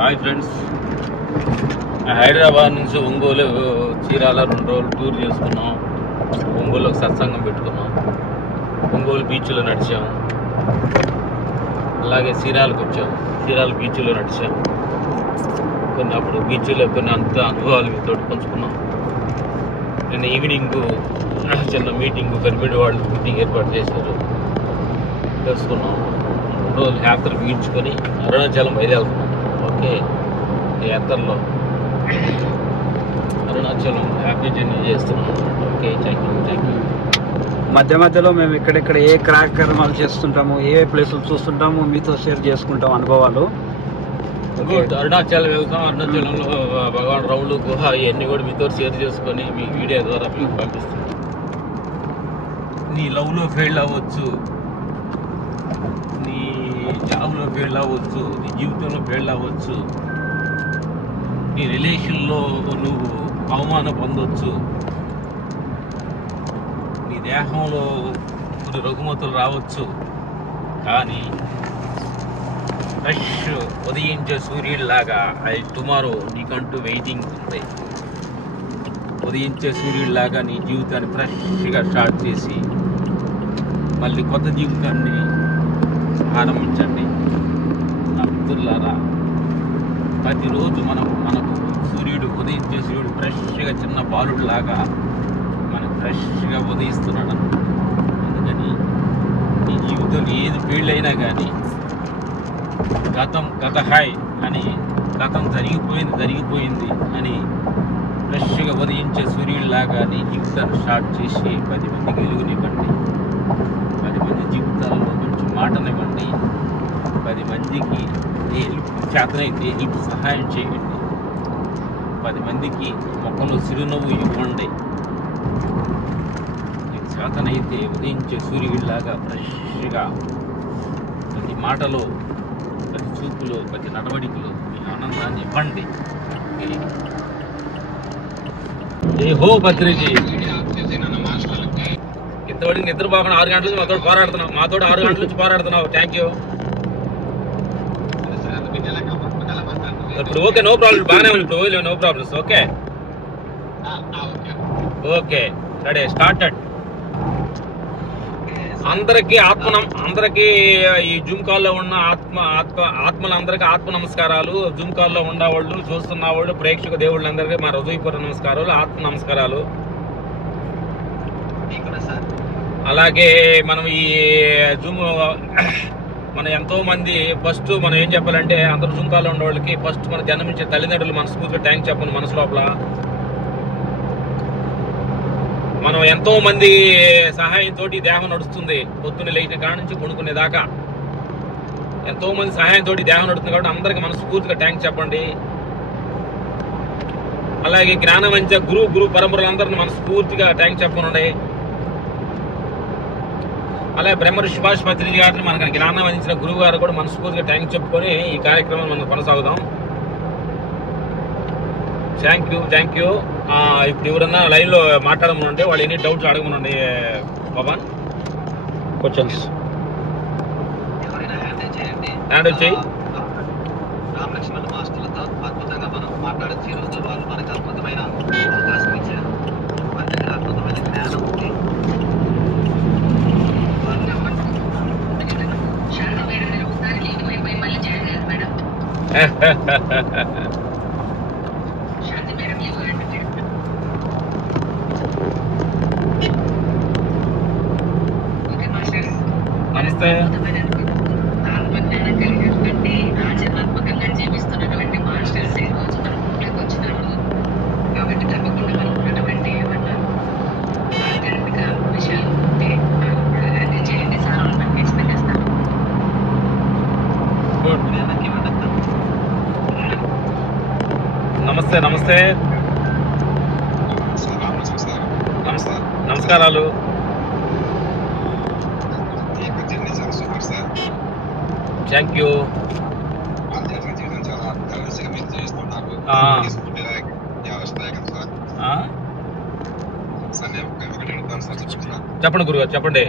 Hi friends, Hyderabad నుంచి ఒంగోలు చీరాల 2 రోజులు tour చేసుకున్నాం. ఒంగోలు ఒక సత్సంగం పెట్టుకున్నాం. ఒంగోలు బీచ్లో నడిచాము. అలాగే చీరాలకు వచ్చాము. చీరాల బీచ్లో నడిచాము. అప్పుడు బీచ్లో కొన్ని అంత అనుభవాలు మీతో పంచుకున్నాం. నిన్న ఈవినింగ్ చిన్న మీటింగ్ గర్భిణి వాళ్ళు మీటింగ్ ఏర్పాటు చేశారు, తెలుసుకున్నాం. 2 రోజులు యాత్ర ముగించుకొని అరుణాచలం బయలుదేరుతున్నాం. ఓకే, యాత్రలో అరుణాచలం హ్యాపీ జర్నీ చేస్తున్నాం. Okay, thank you. మధ్య మధ్యలో మేము ఇక్కడెక్కడ ఏ కార్యక్రమాలు చేస్తుంటాము, ఏ ప్లేసులు చూస్తుంటాము, మీతో షేర్ చేసుకుంటాం అనుభవాలు. అరుణాచలం వెళ్తాం. అరుణాచలంలో భగవాన్ రౌండ్ గుహ ఇవన్నీ కూడా మీతో షేర్ చేసుకొని మీ వీడియో ద్వారా మీకు పంపిస్తాం. నీ లవ్లో ఫెయిల్ అవ్వచ్చు, నీ జాబ్లో ఫెయిల్ అవ్వచ్చు, నీ జీవితంలో ఫెయిల్ అవ్వచ్చు, నీ రిలేషన్లో నువ్వు అవమానం పొందవచ్చు, నీ దేహంలో కొన్ని రుగ్మతులు రావచ్చు. కానీ ఫ్రెష్ ఉదయించే సూర్యుడిలాగా అది టుమారో నీకంటూ వెయిటింగ్ ఉంది. ఉదయించే సూర్యుడిలాగా నీ జీవితాన్ని ఫ్రెష్గా స్టార్ట్ చేసి మళ్ళీ కొత్త జీవితాన్ని ఆరంభించండి. నా మిత్రులారా, ప్రతిరోజు మనకు సూర్యుడు ఉదయించే సూర్యుడు ఫ్రెష్గా చిన్న బాలుడిలాగా మనకు ఫ్రెష్గా ఉదయిస్తున్నాడు. అందుకని నీ జీవితంలో ఏది ఫెయిల్ అయినా కానీ గత హాయ్ అని, గతం జరిగిపోయింది అని ఫ్రెష్గా ఉదయించే సూర్యుడిలాగా నీ జీవితాన్ని స్టార్ట్ చేసి 10 మందికి వెలుగునివ్వండి. 10 మంది జీవితాల్లో కొంచెం మాటనివ్వండి. 10 మందికి చేతనైతే నీకు సహాయం చేయండి. 10 మందికి మొక్కలో చిరునవ్వు ఇవ్వండి. నీకు చేతనైతే ఉదయించే సూర్యుడిలాగా ఫ్రెష్గా ప్రతి మాటలో, ప్రతి చూపులో, ప్రతి నడవడికలో మీ ఆనందాన్ని ఇవ్వండి. ఏ హో భద్రజీ, ఇంతవరకు నిద్ర బాగా 6 గంటల నుంచి మాతో 6 గంటల నుంచి పోరాడుతున్నావు. Thank you. ఇప్పుడు ఓకే, నో ప్రాబ్లం, బాగానే ఉంది ఇప్పుడు, no problems. Okay okay, ready, started. అందరికీ ఈ జూమ్ కాల్లో ఉన్న ఆత్మలందరికీ ఆత్మ నమస్కారాలు. జూమ్ కాల్లో ఉన్నవాళ్ళు, చూస్తున్నవాళ్ళు, ప్రేక్షక దేవుళ్ళందరికీ మా హృదయపూర్వక నమస్కారాలు, ఆత్మ నమస్కారాలు. అలాగే మనం ఈ జూమ్ మనం ఎంతో మంది ఫస్ట్ మనం ఏం చెప్పాలంటే, అందరూ జూమ్ కాల్లో ఉన్న వాళ్ళకి ఫస్ట్ మన జన్మించే తల్లిదండ్రులు మనస్ఫూర్తిగా థ్యాంక్స్ చెప్పండి. మనసు లోపల మనం ఎంతో మంది సహాయంతో దేహం నడుస్తుంది. పొద్దున్న లేచిన కాడ నుంచి కొనుక్కునే దాకా ఎంతో మంది సహాయంతో దేహం నడుస్తుంది. కాబట్టి అందరికి మనస్ఫూర్తిగా థ్యాంక్స్ చెప్పండి. అలాగే జ్ఞానవంచ గురు పరంపరలందరినీ మనస్ఫూర్తిగా థ్యాంక్స్ చెప్పండి. అలాగే బ్రహ్మ సుభాష్ పత్రిజీ గారిని మనకు జ్ఞానం అందించిన గురువు గారు కూడా మనస్ఫూర్తిగా థ్యాంక్స్ చెప్పుకొని ఈ కార్యక్రమం మనం కొనసాగుదాం. Thank you. ఇప్పుడు ఎవరన్నా లైవ్ లో మాట్లాడమనండి, వాళ్ళు ఎన్ని డౌట్స్ అడగమనండి. పవన్ క్వశ్చన్స్ హ్యాండ్ వచ్చి రామలక్ష్మణ మాస్టర్లతో అద్భుతంగా మనం మాట్లాడచ్చు. ఈ రోజు వాళ్ళు మనకు అద్భుతమైన అవకాశం ఇచ్చారు. మన దగ్గర అద్భుతమైన జ్ఞానం ఉంది. నమస్తే. ఆత్మజ్ఞానం కలిగినటువంటి ఆచరణాత్మకంగా జీవిస్తున్నటువంటి మాస్టర్స్ ఈ రోజు మన ఊళ్ళోకి వచ్చినారు. కాబట్టి తప్పకుండా మనం ఉన్నటువంటి ఏమన్నా ఆధ్యాత్మిక విషయాలు ఉంటే అన్ని చేయండి సార్, వాళ్ళు మనకి ఎక్స్ప్లెయిన్ చేస్తారు. నమస్తే. నమస్కారాలు. Thank you. చెప్పండి గురుగారు, చెప్పండి.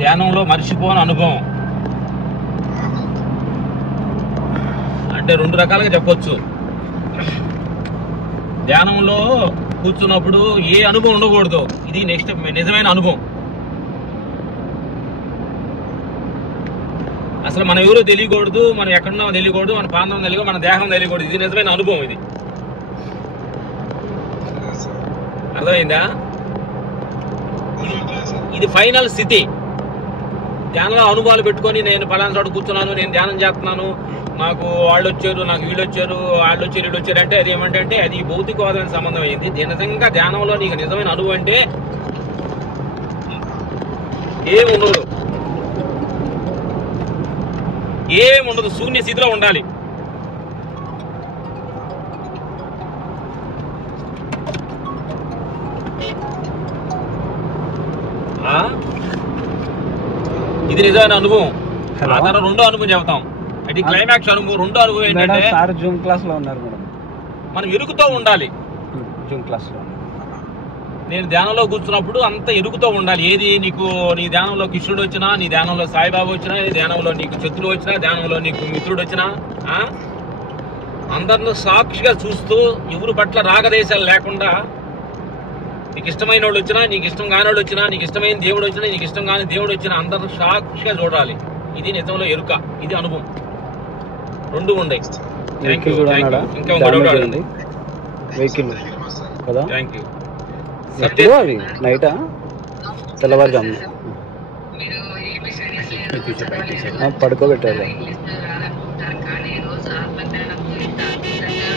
ధ్యానంలో మర్చిపోని అనుభవం అంటే 2 రకాలుగా చెప్పొచ్చు. ధ్యానంలో కూర్చున్నప్పుడు ఏ అనుభవం ఉండకూడదు, ఇది నెక్స్ట్ నిజమైన అనుభవం. అసలు మనం ఎవరో తెలియకూడదు, మనం ఎక్కడున్నామో తెలియకూడదు, మన ప్రాంతం తెలియకూడదు, మన దేహం తెలియకూడదు. ఇది నిజమైన అనుభవం. ఇది అర్థమైందా? ఇది ఫైనల్ స్థితి. ధ్యానంలో అనుభవాలు పెట్టుకొని నేను పలానా చోట కూర్చున్నాను, నేను ధ్యానం చేస్తున్నాను, నాకు వాళ్ళు వచ్చారు, నాకు వీళ్ళు వచ్చారు, వాళ్ళు వచ్చారు, వీళ్ళు వచ్చారు అంటే అది ఏమంటే అది భౌతికవాదమైన సంబంధం అయింది. నిజంగా ధ్యానంలో నీకు నిజమైన అనుభవం అంటే ఏముండదు, ఏముండదు, శూన్య స్థితిలో ఉండాలి. ఇది నిజమైన అనుభవం. ఆ తర్వాత 2వ అనుభవం చెబుతాం. అది క్లైమాక్స్ అనుభవం. 2వ అనుభవం ఏంటంటే సార్ జూమ్ క్లాస్ లో ఉన్నారు మేడం, మనం ఎరుగుతూ ఉండాలి. జూమ్ క్లాస్ లో నేను ధ్యానంలో కూర్చున్నప్పుడు అంత ఎరుగుతూ ఉండాలి. ఏది నీకు నీ ధ్యానంలో కృష్ణుడు వచ్చినా, నీ ధ్యానంలో సాయిబాబా వచ్చినా, నీ ధ్యానంలో నీకు శత్రువు వచ్చినా, ధ్యానంలో నీకు మిత్రుడు వచ్చినా అందరిని సాక్షిగా చూస్తూ ఎవరి పట్ల రాగదేశాలు లేకుండా, నీకు ఇష్టమైన వాళ్ళు వచ్చినా, నీకు ఇష్టం కాని వాళ్ళు వచ్చినా, నీకు ఇష్టమైన దేవుడు వచ్చినా, నీకు ఇష్టం కాని దేవుడు వచ్చినా అందరిని సాక్షిగా చూడాలి. ఇది నిజంలో ఎరుక, ఇది అనుభవం. 2 ఉన్నాయి. ఇంకా వెహికల్ కదా. Thank you. అది నైటా తెల్లవారుజామున మీరు ఏమి స్టడీస్ లేదు, పడుకోబెట్టారు. కానీ రోజు ఆత్మజ్ఞానం ఇంత అద్భుతంగా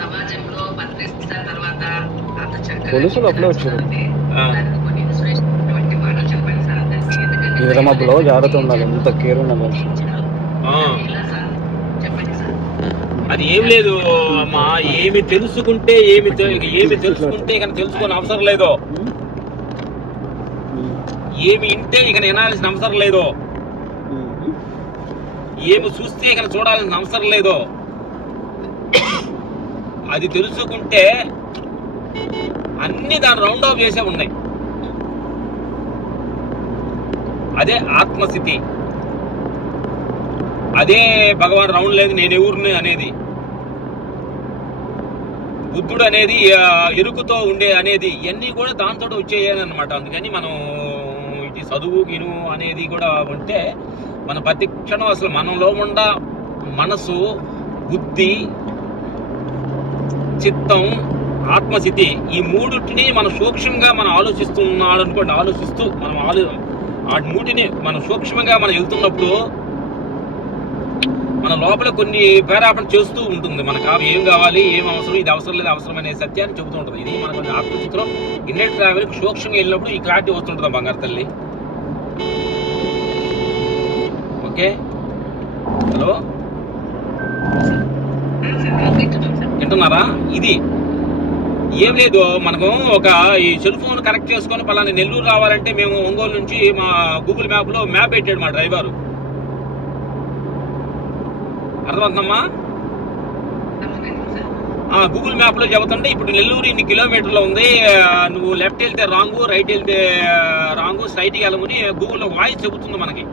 సమాజంలో మరణిస్తున్న తర్వాత అంత చక్కగా పోలీసులు అప్పుడే వచ్చారు. దానికి కొన్ని ఇన్స్పిరేషన్ మాటలు చెప్పండి సార్ అందరికీ. ఎందుకంటే నిరమబ్బులో జాగ్రత్త ఉండాలి, ఎంత కేర్ ఉండాలి. ఇలా సార్ చెప్పండి సార్. అది ఏం లేదు అమ్మా, ఏమి తెలుసుకుంటే ఏమి తెలుసుకుంటే ఇక తెలుసుకోని అవసరం లేదో, ఏమి వింటే ఇక వినాల్సిన అవసరం లేదో, ఏమి చూస్తే ఇక చూడాల్సిన అవసరం లేదో, అది తెలుసుకుంటే అన్ని దాని రౌండ్ ఆఫ్ చేసే ఉన్నాయి. అదే ఆత్మస్థితి, అదే భగవాన్ రౌండ్ లేదు నేను ఎవరిని అనేది, బుద్ధుడు అనేది ఎరుకుతో ఉండే అనేది, ఇవన్నీ కూడా దాంతో వచ్చేయాలన్నమాట. అందుకని మనం ఇది చదువు గిను అనేది కూడా ఉంటే మన ప్రతి క్షణం అసలు మనలో ఉండ మనసు, బుద్ధి, చిత్తం, ఆత్మస్థితి, ఈ 3టిని మనం సూక్ష్మంగా మనం ఆలోచిస్తున్నాడు అనుకోండి, ఆలోచిస్తూ మనం ఆ 3టిని మనం సూక్ష్మంగా మనం వెళ్తున్నప్పుడు మన లోపల కొన్ని పేరాపణ చేస్తూ ఉంటుంది. మనకు ఏం కావాలి, ఏం అవసరం, ఇది అవసరం లేదు, అవసరం అనే సత్యాన్ని చెబుతూ ఉంటుంది. ఇది మనకు ఆత్మస్థితిలో ఇన్నర్ ట్రావెల్ సూక్ష్మంగా వెళ్ళినప్పుడు ఈ క్లారిటీ వస్తుంటుంది బంగారు తల్లి. ఓకే, హలో వింటున్నారా? ఇది ఏం లేదు, మనకు ఒక ఈ సెల్ ఫోన్ కనెక్ట్ చేసుకొని పలానా నెల్లూరు రావాలంటే మేము ఒంగోలు నుంచి మా గూగుల్ మ్యాప్ లో మ్యాప్ పెట్టాడు మా డ్రైవరు. అర్థమవుతుందమ్మా? గూగుల్ మ్యాప్ లో చెబుతుంటే ఇప్పుడు నెల్లూరు ఇన్ని కిలోమీటర్లు ఉంది, నువ్వు లెఫ్ట్ వెళ్తే రాంగు, రైట్ వెళ్తే రాంగు, స్ట్రైట్కి వెళ్ళమని గూగుల్లో వాయిస్ చెబుతుంది మనకి.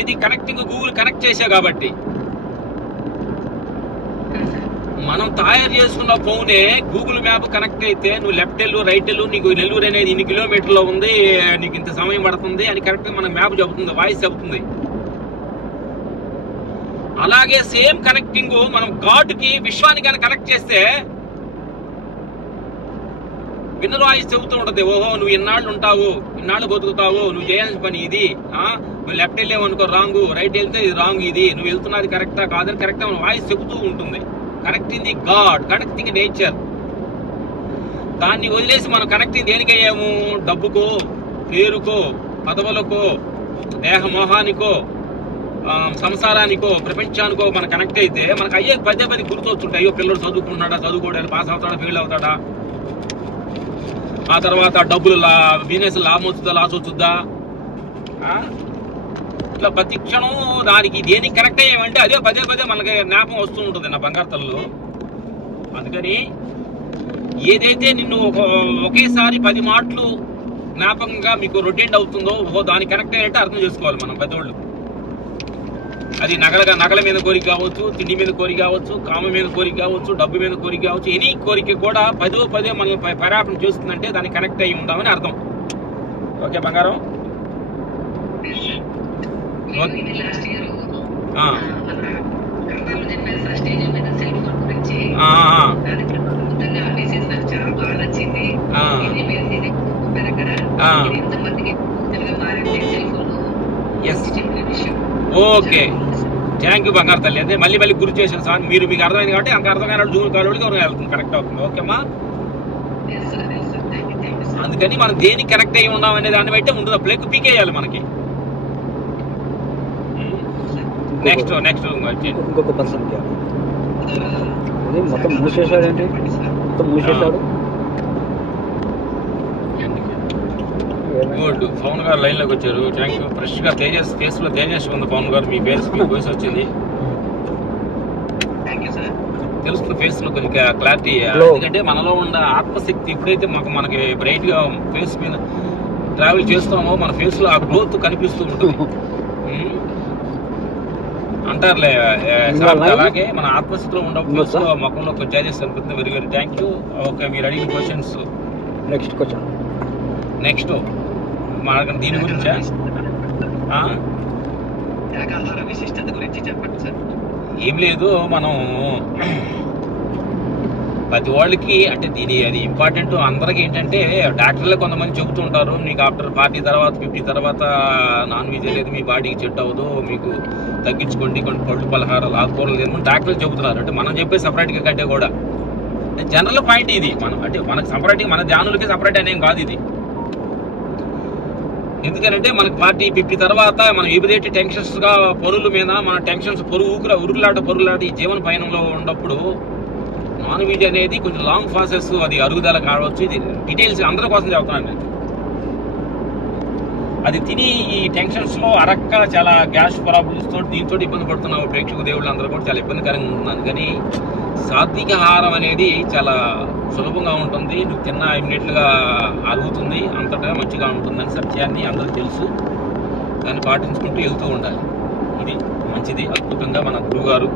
ఏది కనెక్టింగ్ గూగుల్ కనెక్ట్ చేసా కాబట్టి. మనం తయారు చేసుకున్న ఫోనే గూగుల్ మ్యాప్ కనెక్ట్ అయితే నువ్వు లెఫ్ట్ వెళ్ళు, రైట్ వెళ్ళు, నీకు నెల్లూరు అనేది ఇన్ని కిలోమీటర్లో ఉంది, నీకు ఇంత సమయం పడుతుంది అని కరెక్ట్గా మనకు మ్యాప్ చెబుతుంది, వాయిస్ చెబుతుంది. అలాగే సేమ్ కనెక్టింగ్ మనం గాడ్కి, విశ్వానికి కానీ కనెక్ట్ చేస్తే విన్నర్ వాయిస్ చెబుతూ ఉంటుంది. ఓహో నువ్వు ఇన్నాళ్ళు ఉంటావు, ఇన్నాళ్ళు బతుకుతావు, నువ్వు చేయాల్సిన పని ఇది, నువ్వు లెఫ్ట్ వెళ్ళావు అనుకో రాంగు, రైట్ వెళ్తే ఇది రాంగ్, ఇది నువ్వు వెళ్తున్నది కరెక్టా కాదని కరెక్టా వాయిస్ చెబుతూ ఉంటుంది. Connecting the God, connecting nature. దాన్ని వదిలేసి మనం కనెక్టింగ్ దేనికి అయ్యాము? డబ్బుకో, పేరుకో, పదవులకో, దేహమోహానికో, సంసారానికో, ప్రపంచానికో మనం కనెక్ట్ అయితే మనకు అయ్యే పదే గుర్తొస్తుంటాయి. అయ్యో పిల్లడు చదువుకుంటున్నాడా, చదువుకోవడానికి పాస్ అవుతాడా, ఫెయిల్ అవుతాడా, ఆ తర్వాత డబ్బులు బిజినెస్ లాభం వస్తుందా, లాస్ వస్తుందా, ఇట్లా ప్రతి క్షణం దానికి దేనికి కనెక్ట్ అయ్యామంటే అదే పదే మనకి జ్ఞాపకం వస్తూ ఉంటుంది నా బంగారు తల్లు. అందుకని ఏదైతే నిన్ను ఒకేసారి 10 మాటలు జ్ఞాపకంగా మీకు రొటేట్ అవుతుందో ఓహో దానికి కనెక్ట్ అయినట్టు అర్థం చేసుకోవాలి మనం పెద్దోళ్ళు. అది నగల మీద కోరిక కావచ్చు, తిండి మీద కోరిక కావచ్చు, కామ మీద కోరిక కావచ్చు, డబ్బు మీద కోరిక కావచ్చు, ఎనీ కోరిక కూడా పదే మనల్ని పరాపణ చేస్తుందంటే దానికి కనెక్ట్ అయ్యి ఉంటామని అర్థం. ఓకే బంగారం. లాస్ట్ ఇయర్ చెప్పారు స్టేజ్ మీద సెల్ ఫోన్ గురించి, అది నాకు చాలా బాగా నచ్చింది. ఎంతమందికి మారింది సెల్ ఫోన్ విషయం. ఓకే, థ్యాంక్ యూ బంగారు తల్లి. అంటే మళ్ళీ గుర్తు చేశాను సార్, మీకు అర్థమైంది కాబట్టి అంత అర్థం కాని జూన్ కాలుడికి వెళ్తుంది, కరెక్ట్ అవుతుంది. ఓకేమ్మా. అందుకని మనం దేనికి కనెక్ట్ అయ్యి ఉన్నాం అనే దాన్ని బట్టి ఉంటుంది. ప్లేక్ పీకేయాలి మనకి. నెక్స్ట్ ఇంకొక పర్సన్ మొత్తం మూసేశాడు ఏంటి? మొత్తం మూసేశాడు. గుడ్. పవన్ గారు లైన్ లోకి వచ్చారు. Thank you. ఫ్రెష్ గా తేజస్ ఫేస్ లో తేజస్ ఉంది. పవన్ గారు మీ వాయిస్ వచ్చింది, తెలుస్తుంది ఫేస్ లో కొంచెం క్లారిటీ. ఎందుకంటే మనలో ఉన్న ఆత్మశక్తి ఎప్పుడైతే మనకి బ్రైట్ గా ఫేస్ మీద ట్రావెల్ చేస్తామో మన ఫేస్ లో ఆ గ్రోత్ కనిపిస్తూ ఉంటుంది అంటారులే. అలాగే మన ఆత్మశక్తిలో ఉన్నప్పుడు ముఖంలో కొంచెం చేంజెస్ కనిపిస్తుంది. Very very thank you. Okay, మీరు అడిగిన క్వశ్చన్స్. నెక్స్ట్ మనకు దీని గురించా? ఏం లేదు, మనం ప్రతి వాళ్ళకి అంటే అది ఇంపార్టెంట్ అందరికి ఏంటంటే డాక్టర్లే కొంతమంది చెబుతూ ఉంటారు, మీకు ఆఫ్టర్ 40 తర్వాత 50 తర్వాత నాన్ వెజ్ అనేది మీ బాడీకి సెట్ అవ్వదు, మీకు తగ్గించుకోండి, కొన్ని పళ్ళు పలహారాలు ఆకుకూరలు తినమని డాక్టర్లు చెబుతున్నారు. అంటే మనం చెప్పే సపరేట్గా కంటే కూడా జనరల్ పాయింట్ ఇది. మనం అంటే మనకు సపరేట్గా మన ధ్యానులకి సపరేట్ అనేం కాదు ఇది. ఎందుకంటే మనకు 40, 50 తర్వాత మనం ఏదైతే టెన్షన్స్ గా పరుల మీద మన టెన్షన్స్ ఉరుకులాట ఈ జీవన పయనంలో ఉన్నప్పుడు నాన్ వెజ్ అనేది కొంచెం లాంగ్ ప్రాసెస్, అది అరుగుదల కావచ్చు. ఇది డీటెయిల్స్ అందరి కోసం చెప్తున్నాను. అది తిని ఈ టెన్షన్స్ లో అరక్క చాలా గ్యాస్ ప్రాబ్లమ్స్ తోటి దీంతో ఇబ్బంది పడుతున్న ప్రేక్షక దేవుళ్ళు అందరూ కూడా చాలా ఇబ్బందికరంగా ఉంటుంది. కానీ సాత్విక ఆహారం అనేది చాలా సులభంగా ఉంటుంది, నువ్వు తిన్న ఇమ్మీడియట్గా అరుగుతుంది, అంతటా మంచిగా ఉంటుందని సత్యాన్ని అందరికి తెలుసు. దాన్ని పాటించుకుంటూ వెళ్తూ ఉండాలి. ఇది మంచిది. అద్భుతంగా మన గురువు గారు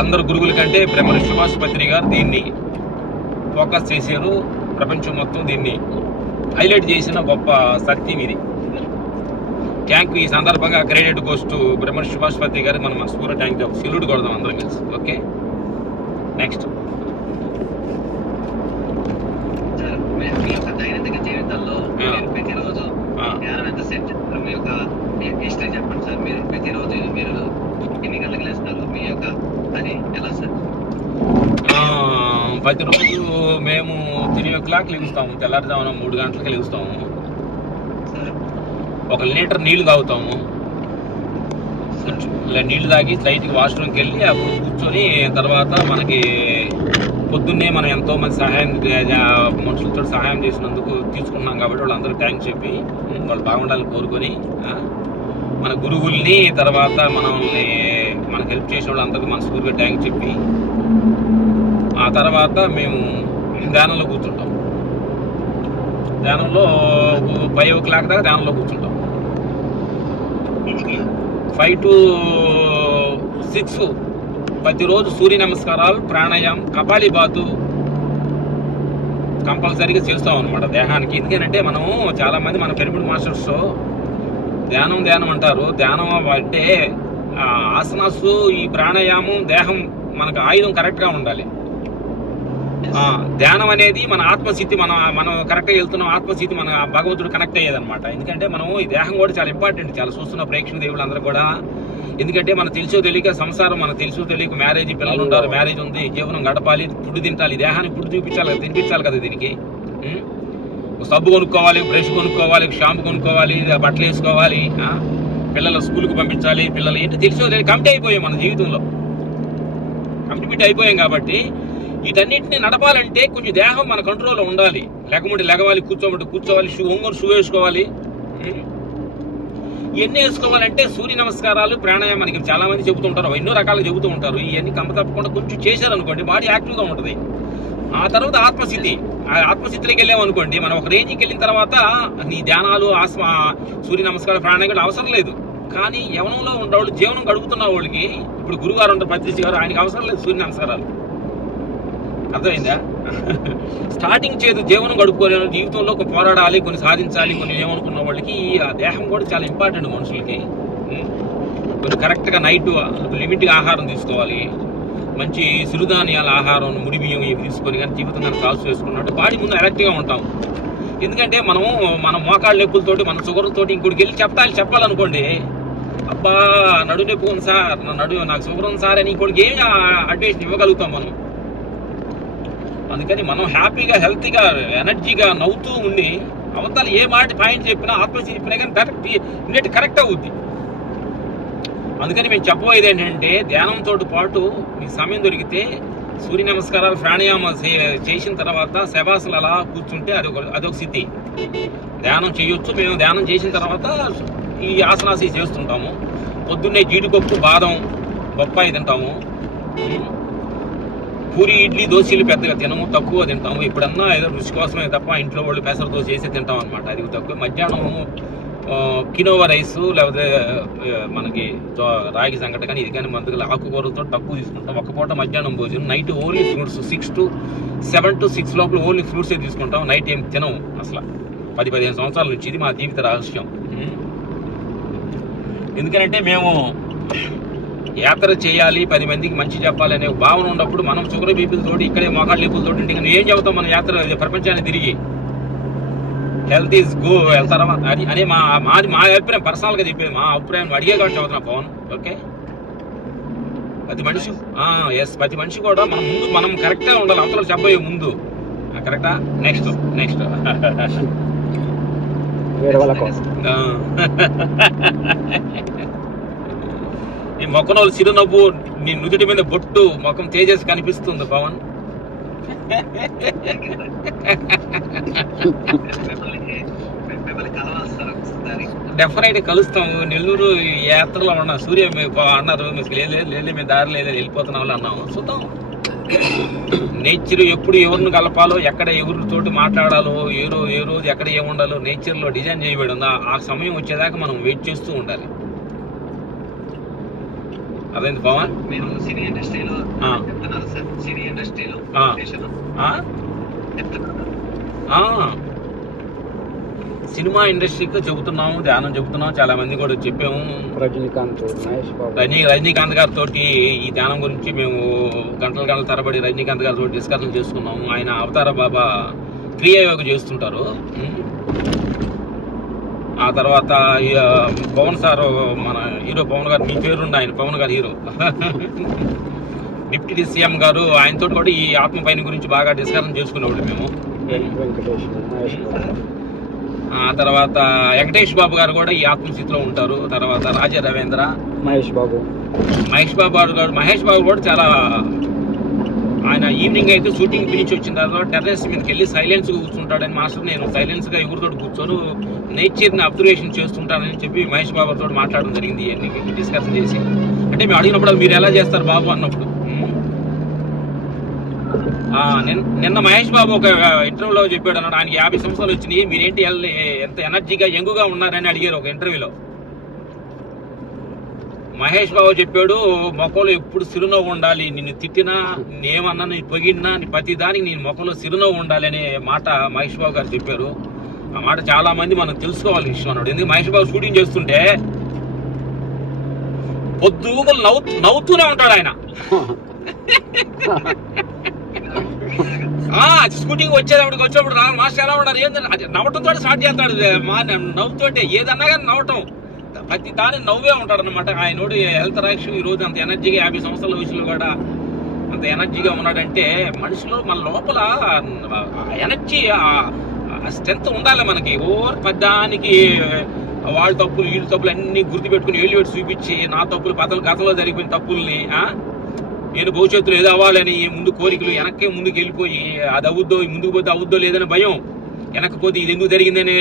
అందరు గురువుల కంటే బ్రహ్మర్షి సుభాష్ పత్రి గారు దీన్ని ఫోకస్ చేశారు. ప్రపంచం మొత్తం దీన్ని హైలైట్ చేసిన గొప్ప సత్యం ఇది. Thank you. ఈ సందర్భంగా క్రెడిట్ గోస్ టు బ్రహ్మర్షి సుభాష్ పత్రి గారు. మనం మనస్ఫూర్తిగా థ్యాంక్ యూ సెల్యూట్ కొడదాం అందరం కలిసి. Okay, next. దైనందిక జీవితంలో ప్రతిరోజు ధ్యానం ఎంత సేపు చేస్తారు? మీ యొక్క హిస్టరీ చెప్పండి సార్. మీరు ప్రతిరోజు మీరు ఎన్ని గంటలకు లేస్తారు? మీ యొక్క అది ఎలా సార్? ప్రతిరోజు మేము 3 o'clock లెగుస్తాము. తెల్లారుజామున 3 గంటలకు లెగుస్తాము. 1 లీటర్ నీళ్లు తాగుతాము. ఇలా నీళ్లు తాగి స్ట్రైట్గా వాష్రూమ్కి వెళ్ళి అప్పుడు కూర్చొని తర్వాత మనకి పొద్దున్నే మనం ఎంతో మంది మనుషులతో సహాయం చేసినందుకు తీసుకున్నాం కాబట్టి వాళ్ళందరూ థ్యాంక్స్ చెప్పి వాళ్ళు బాగుండాలని కోరుకొని మన గురువుల్ని తర్వాత మనకు హెల్ప్ చేసిన వాళ్ళందరికీ మనస్ఫూర్తిగా థ్యాంక్స్ చెప్పి ఆ తర్వాత మేము ధ్యానంలో కూర్చుంటాం. ధ్యానంలో 5 o'clock దాకా ధ్యానంలో కూర్చుంటాం. 5 to 6 ప్రతిరోజు సూర్య నమస్కారాలు, ప్రాణాయామం, కపాలిబాతు కంపల్సరీగా చేస్తాం అనమాట దేహానికి. ఎందుకంటే మనము చాలా మంది మన పిరమిడ్ మాస్టర్స్ ధ్యానం అంటారు. ధ్యానం అంటే ఆసనాస్, ఈ ప్రాణాయామం, దేహం మనకు ఆయుధం కరెక్ట్ గా ఉండాలి. ధ్యానం అనేది మన ఆత్మస్థితి, మనం కరెక్ట్గా వెళ్తున్నాం, ఆత్మస్థితి మన భగవంతుడు కనెక్ట్ అయ్యేదన్నమాట. ఎందుకంటే మనం ఈ దేహం కూడా చాలా ఇంపార్టెంట్, చాలా చూస్తున్న ప్రేక్షక దేవుళ్ళు అందరూ కూడా. ఎందుకంటే మనకు తెలుసో తెలియక సంసారం, మనకు తెలుసో తెలియక మ్యారేజ్, పిల్లలు ఉంటారు, మ్యారేజ్ ఉంది, జీవనం గడపాలి, ఫుడ్ తింటాలి, దేహాన్ని ఫుడ్ చూపించాలి, తినిపించాలి కదా. దీనికి సబ్బు కొనుక్కోవాలి, బ్రష్ కొనుక్కోవాలి, షాంపూ కొనుక్కోవాలి, బట్టలు వేసుకోవాలి, పిల్లల స్కూల్కి పంపించాలి, పిల్లలు ఏంటి తెలుసో తెలియక కమిటీ అయిపోయాం మన జీవితంలో, కమిట్మెంట్ అయిపోయాం. కాబట్టి వీటన్నిటిని నడపాలంటే కొంచెం దేహం మన కంట్రోల్లో ఉండాలి. లేకపోతే లెగవాలి, కూర్చోవాలి, షూ వేసుకోవాలి. ఇవన్నీ వేసుకోవాలంటే సూర్య నమస్కారాలు, ప్రాణాయామం మనకి చాలా మంది చెబుతూ ఉంటారు, ఎన్నో రకాలుగా చెబుతూ ఉంటారు. ఇవన్నీ తప్పకుండా కొంచెం చేశారనుకోండి బాడీ యాక్టివ్గా ఉంటుంది. ఆ తర్వాత ఆత్మస్థితి. ఆ ఆత్మస్థితిలోకి వెళ్ళామనుకోండి, మనం ఒక రేంజ్కి వెళ్ళిన తర్వాత నీ ధ్యానాలు, సూర్య నమస్కారం, ప్రాణాయామం అవసరం లేదు. కానీ యవనంలో ఉండేవాళ్ళు, జీవనం గడుపుతున్న వాళ్ళకి, ఇప్పుడు గురుగారు ఉంటారు పత్రిజీ గారు, ఆయనకి అవసరం లేదు సూర్య నమస్కారాలు. అర్థమైందా? స్టార్టింగ్ చేదు జీవనం గడుపుకోలేని జీవితంలో పోరాడాలి, కొన్ని సాధించాలి, కొన్ని ఏమనుకున్న వాళ్ళకి ఆ దేహం కూడా చాలా ఇంపార్టెంట్ మనుషులకి. కొన్ని కరెక్ట్గా నైట్ లిమిట్గా ఆహారం తీసుకోవాలి, మంచి సిరుధాన్యాల ఆహారం, ముడి బియ్యం ఇవి తీసుకొని కానీ జీవితం కానీ సాల్వ్ చేసుకున్నట్టు బాడీ ముందు అలర్ట్గా ఉంటాం. ఎందుకంటే మన మోకాళ్ళ నొప్పులతోటి, మన షుగర్తోటి ఇంకోటికి వెళ్ళి చెప్పాలనుకోండి, అబ్బా నడు నొప్పి ఉంది సార్, నాకు షుగర్ ఉంది సార్ అని ఇంకోటికి ఏమి అడ్వైస్ ఇవ్వగలుగుతాం మనం. అందుకని మనం హ్యాపీగా, హెల్తీగా, ఎనర్జీగా నవ్వుతూ ఉండి అవతల ఏ మాట పాయింట్ చెప్పినా, ఆత్మహత్య చెప్పినా కానీ కరెక్ట్ అవుద్ది. అందుకని మేము చెప్పబోయేది ఏంటంటే, ధ్యానంతో పాటు మీకు సమయం దొరికితే సూర్య నమస్కారాలు, ప్రాణాయామం చేసిన తర్వాత శవాసలు అలా కూర్చుంటే అదొక స్థితి. ధ్యానం చేయొచ్చు. మేము ధ్యానం చేసిన తర్వాత ఈ ఆసనాసి చేస్తుంటాము. పొద్దున్నే జీడిపప్పు, బాదం, బొప్పాయి తింటాము. పూరి, ఇడ్లీ, దోశలు పెద్దగా తినము, తక్కువ తింటాము. ఎప్పుడన్నా ఏదో రుచి కోసమే తప్ప ఇంట్లో వాళ్ళు పెసర దోశ చేసి తింటాం అనమాట. అది తక్కువ. మధ్యాహ్నం కినోవా రైస్, లేకపోతే మనకి రాగి సంగటి కానీ ఇది కానీ మందులు ఆకుకూరలతో తక్కువ తీసుకుంటాం. ఒక పూట మధ్యాహ్నం భోజనం. Night only fruits. 7 to 6 లోపల ఓన్లీ ఫ్రూట్సే తీసుకుంటాం. నైట్ ఏం తినము అసలు. 10-15 సంవత్సరాల నుంచి ఇది మా జీవిత రహస్యం. ఎందుకంటే మేము యాత్ర చేయాలి, 10 మందికి మంచి చెప్పాలి అనే భావన ఉన్నప్పుడు మనం షుగర్ బీపీలతోటి ఇక్కడే మోకాళ్ళ నొప్పులతోటి ఇంటికి ఏం చెబుతాం? మన యాత్ర ప్రపంచాన్ని తిరిగి హెల్త్ ఈజ్ గో వెళ్తారా అని మా అభిప్రాయం, పర్సనల్ గా చెప్పేది మా అభిప్రాయం. అడిగే కాబట్టి చదువుతున్నా పవన్. ఓకే, ప్రతి మనిషి కూడా మనం కరెక్ట్ గా ఉండాలి. అవతల చెప్పబోయే ముందు కరెక్టా? నెక్స్ట్ ఈ మొక్కనోళ్ళు చిరునవ్వు, నీ నుదుటి మీద బొట్టు, ముఖం తేజస్ కనిపిస్తుంది పవన్. డెఫినెట్ కలుస్తాము. నెల్లూరు యాత్రలో ఉన్న సూర్య అన్నారు, లేదు మేము దారి లేదు వెళ్ళిపోతున్నాం అన్నాము. చూద్దాం. నేచర్ ఎప్పుడు ఎవరిని కలపాలో, ఎక్కడ ఎవరితోటి మాట్లాడాలో, ఏ రోజు ఎక్కడ ఏముండాలో నేచర్ లో డిజైన్ చేయబడి ఉందా. ఆ సమయం వచ్చేదాకా మనం వెయిట్ చేస్తూ ఉండాలి. అదేంటి పవన్? మీరు సినీ ఇండస్ట్రీలో చెప్తున్నారు సార్. సినీ ఇండస్ట్రీలో సినిమా ఇండస్ట్రీకి చెబుతున్నాము, ధ్యానం చెబుతున్నాం. చాలా మంది కూడా చెప్పాము. రజనీకాంత్ గారితో ఈ ధ్యానం గురించి మేము గంటల తరబడి రజనీకాంత్ గారితో డిస్కషన్ చేసుకున్నాము. ఆయన అవతార బాబా క్రియాయోగ చేస్తుంటారు. ఆ తర్వాత పవన్ సార్, మన హీరో పవన్ గారు, మీ పేరుండి ఆయన పవన్ గారు హీరో, డిప్యూటీ సీఎం గారు, ఆయనతో కూడా ఈ ఆత్మ పైన గురించి బాగా డిస్కషన్ చేసుకునేవాళ్ళు మేము. ఆ తర్వాత వెంకటేష్ బాబు గారు కూడా ఈ ఆత్మస్థితిలో ఉంటారు. తర్వాత రాజా రవీంద్ర, మహేష్ బాబు కూడా చాలా, ఆయన ఈవినింగ్ అయితే షూటింగ్ ఫినిష్ వచ్చిన తర్వాత టెర్రస్ మీదకి వెళ్ళి సైలెన్స్ గా కూర్చుంటాడని మాస్టర్. నేను సైలెన్స్ గా ఎవరితో కూర్చొని నేచర్ ని అబ్జర్వేషన్ చేస్తుంటానని చెప్పి మహేష్ బాబు తోటి మాట్లాడడం జరిగింది. ఇవన్నీ డిస్కషన్ చేసి, అంటే మేము అడిగినప్పుడు మీరు ఎలా చేస్తారు బాబు అన్నప్పుడు, నిన్న మహేష్ బాబు ఒక ఇంటర్వ్యూలో చెప్పాడు అన్నాడు. ఆయనకి 50 సంవత్సరాలు వచ్చినాయి, మీరేంటి ఎంత ఎనర్జీగా యంగుగా ఉన్నారని అడిగారు ఒక ఇంటర్వ్యూలో. మహేష్ బాబు చెప్పాడు, మొక్కలో ఎప్పుడు చిరునవ్వు ఉండాలి, నిన్ను తిట్టినా, నేమన్నా, నీ పొగిడినా, నీ ప్రతి దానికి నీ మొక్కలో చిరునవ్వు ఉండాలి అనే మాట మహేష్ బాబు గారు చెప్పారు. ఆ మాట చాలా మంది మనం తెలుసుకోవాలి విషయం అన్నాడు. ఎందుకు మహేష్ బాబు షూటింగ్ చేస్తుంటే పొద్దుగులు నవ్వుతూనే ఉంటాడు ఆయన. షూటింగ్ వచ్చినప్పుడు మాస్టర్ ఎలా ఉంటారు, ఏంటంటే నవ్వటంతో స్టార్ట్ చేస్తాడు. నవ్వుతోటే ఏదన్నా కానీ నవ్వటం, ప్రతి దాని నవ్వే ఉంటాడు అనమాట. ఆయన హెల్త్ ర్యాష్ ఈ రోజు అంత ఎనర్జీగా 50 సంవత్సరాల వయసులో కూడా అంత ఎనర్జీగా ఉన్నాడంటే, మనిషిలో మన లోపల ఎనర్జీ, స్ట్రెంత్ ఉండాలి మనకి. పెద్దానికి వాళ్ళ తప్పులు వీళ్ళ తప్పులు అన్ని గుర్తుపెట్టుకుని ఏళ్ళు చూపించి, నా తప్పులు గతంలో జరిగిపోయిన తప్పుల్ని, నేను భవిష్యత్తులో ఏదో అవ్వాలని ముందు కోరికలు, వెనక్కే ముందుకు వెళ్ళిపోయి అది అవుద్దో, ముందుకు పోతే అవుద్దో లేదని భయం, వెనకపోతే ఇది ఎందుకు జరిగిందని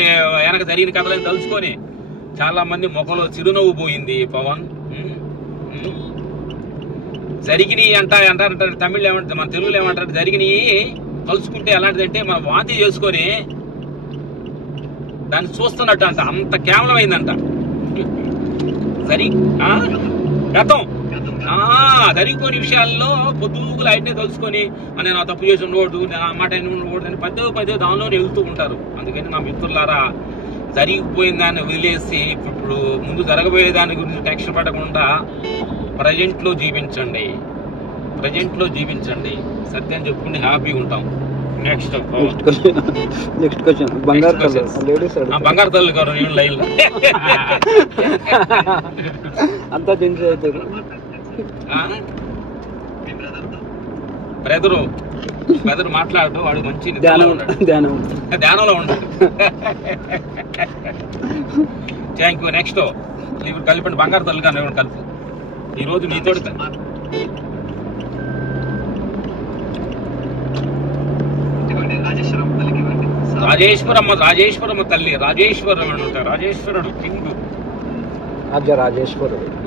వెనక జరిగిన కథలని తలుచుకొని చాలా మంది మొక్కలో చిరునవ్వు పోయింది. పవన్ జరిగినాయి అంటారు తమిళ్ ఏమంటారు, మన తెలుగులో ఏమంటారు, జరిగినాయి తలుచుకుంటే ఎలాంటిదంటే మనం వాంతి చేసుకొని దాన్ని చూస్తున్నట్టు అంట, అంత కేవలమైందంట. గతం జరిగిపోయిన విషయాల్లో పొద్దుగులు ఆయనే తలుచుకొని నేను ఆ తప్పు చేసి ఉండకూడదు, నేను ఆ మాట ఉండకూడదు అని పదే దానిలోనే వెళ్తూ ఉంటారు. అందుకని నా మిత్రులారా, జరిగిపోయిన దాన్ని వదిలేసి ఇప్పుడు ముందు జరగబోయే దాని గురించి టెన్షన్ పడకుండా ప్రజెంట్లో జీవించండి, సత్యం చెప్పుకుని హ్యాపీగా ఉంటాం. నెక్స్ట్ క్వశ్చన్ బంగారు తల్లి గారు నేను లైన్ అంతా చేంజ్ అవుతారు. బ్రదర్ మాట్లాడు, వాడు మంచి ధ్యానంలో ఉండడు. Thank you. నెక్స్ట్ ఇప్పుడు కలిపండి బంగారు తల్లి గారు కలుపు. ఈరోజు మీతో రాజేశ్వరమ్మ తల్లి, రాజేశ్వరుడు కింగ్,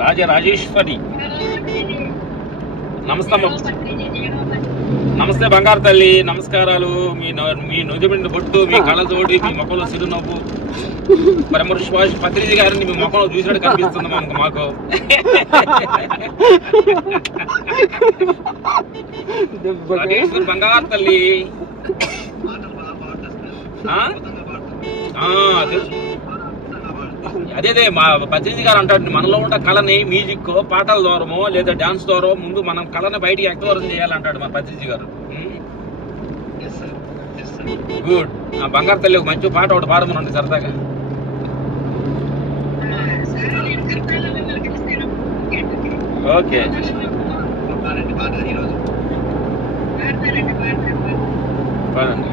రాజరాజేశ్వరి. నమస్తే బంగారు తల్లి, నమస్కారాలు. మీ నుజమిండి బొట్టు, మీ కళ్ళజోడి, మీ మొక్కలో చిరునవ్వు, పరమర్శ్వాస్ పత్రిజీ గారిని మీ మొక్కలో చూసినట్టు కనిపిస్తుంది మాకు. రాజేశ్వరి బంగారు తల్లి. అదే మా పత్రిజీ గారు అంటాడు, మనలో ఉన్న కళని మ్యూజిక్ పాటల ద్వారమో లేదా డాన్స్ ద్వారా ముందు మనం కళని బయటికి ఎక్స్ప్లోర్ చేయాలంటాడు మన పత్రిజీ గారు. గుడ్. ఆ బంగారు తల్లి ఒక మంచి పాట ఒకటి పాడమనండి సరదాగా. ఓకే. పాడండి.